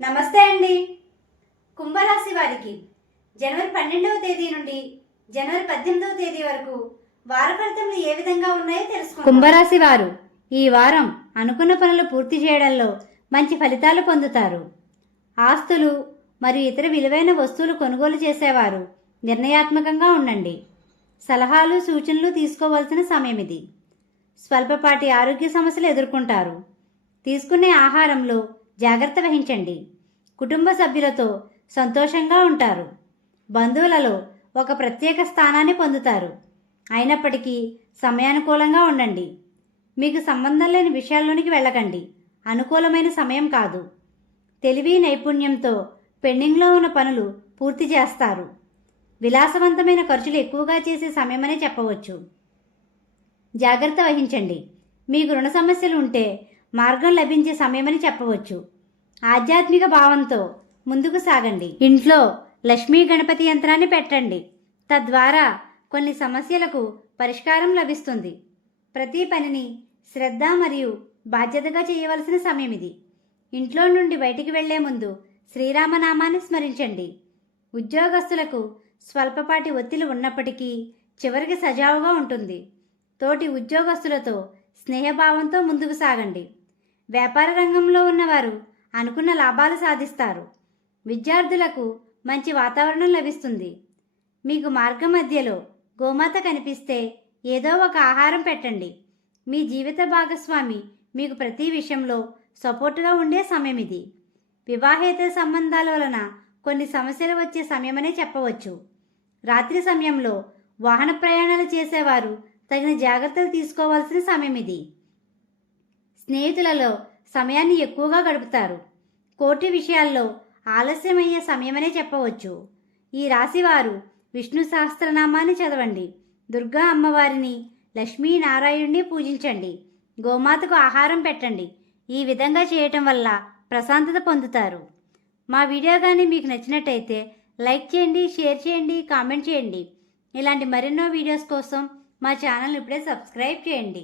నమస్తే అండి. కుంభరాశి వారికి జనవరి పన్నెండవ తేదీ నుండి జనవరి పద్దెనిమిదవ తేదీ వరకు వార ఫలితములు ఏ విధంగా ఉన్నాయో తెలుసుకుందాం. కుంభరాశి వారు ఈ వారం అనుకున్న పనులు పూర్తి చేయడంలో మంచి ఫలితాలు పొందుతారు. ఆస్తులు మరియు ఇతర విలువైన వస్తువులు కొనుగోలు చేసేవారు నిర్ణయాత్మకంగా ఉండండి. సలహాలు సూచనలు తీసుకోవాల్సిన సమయం ఇది స్వల్పపాటి ఆరోగ్య సమస్యలు ఎదుర్కొంటారు. తీసుకునే ఆహారంలో జాగ్రత్త వహించండి. కుటుంబ సభ్యులతో సంతోషంగా ఉంటారు. బంధువులలో ఒక ప్రత్యేక స్థానాన్ని పొందుతారు. అయినప్పటికీ సమయానుకూలంగా ఉండండి. మీకు సంబంధం లేని విషయాల్లోనికి వెళ్ళకండి. అనుకూలమైన సమయం కాదు. తెలివి నైపుణ్యంతో పెండింగ్లో ఉన్న పనులు పూర్తి చేస్తారు. విలాసవంతమైన ఖర్చులు ఎక్కువగా చేసే సమయమనే చెప్పవచ్చు. జాగ్రత్త వహించండి. మీకు రుణ సమస్యలు ఉంటే మార్గం లభించే సమయమని చెప్పవచ్చు. ఆధ్యాత్మిక భావంతో ముందుకు సాగండి. ఇంట్లో లక్ష్మీ గణపతి యంత్రాన్ని పెట్టండి. తద్వారా కొన్ని సమస్యలకు పరిష్కారం లభిస్తుంది. ప్రతి పనిని శ్రద్ధ మరియు బాధ్యతగా చేయవలసిన సమయం ఇది ఇంట్లో నుండి బయటికి వెళ్ళే ముందు శ్రీరామనామాన్ని స్మరించండి. ఉద్యోగస్తులకు స్వల్పపాటి ఒత్తిడి ఉన్నప్పటికీ చివరికి సజావుగా ఉంటుంది. తోటి ఉద్యోగస్తులతో స్నేహభావంతో ముందుకు సాగండి. వ్యాపార రంగంలో ఉన్నవారు అనుకున్న లాభాలు సాధిస్తారు. విద్యార్థులకు మంచి వాతావరణం లభిస్తుంది. మీకు మార్గ మధ్యలో గోమాత కనిపిస్తే ఏదో ఒక ఆహారం పెట్టండి. మీ జీవిత భాగస్వామి మీకు ప్రతి విషయంలో సపోర్టుగా ఉండే సమయం ఇది వివాహేతర సంబంధాల వలన కొన్ని సమస్యలు వచ్చే సమయమనే చెప్పవచ్చు. రాత్రి సమయంలో వాహన ప్రయాణాలు చేసేవారు తగిన జాగ్రత్తలు తీసుకోవాల్సిన సమయం ఇది స్నేహితులలో సమయాన్ని ఎక్కువగా గడుపుతారు. కోర్టు విషయాల్లో ఆలస్యమయ్యే సమయమనే చెప్పవచ్చు. ఈ రాశివారు విష్ణు సహస్రనామాన్ని చదవండి. దుర్గా అమ్మవారిని లక్ష్మీనారాయణుడిని పూజించండి. గోమాతకు ఆహారం పెట్టండి. ఈ విధంగా చేయటం వల్ల ప్రశాంతత పొందుతారు. మా వీడియో కానీ మీకు నచ్చినట్టయితే లైక్ చేయండి షేర్ చేయండి కామెంట్ చేయండి. ఇలాంటి మరెన్నో వీడియోస్ కోసం మా ఛానల్ ఇప్పుడే సబ్స్క్రైబ్ చేయండి.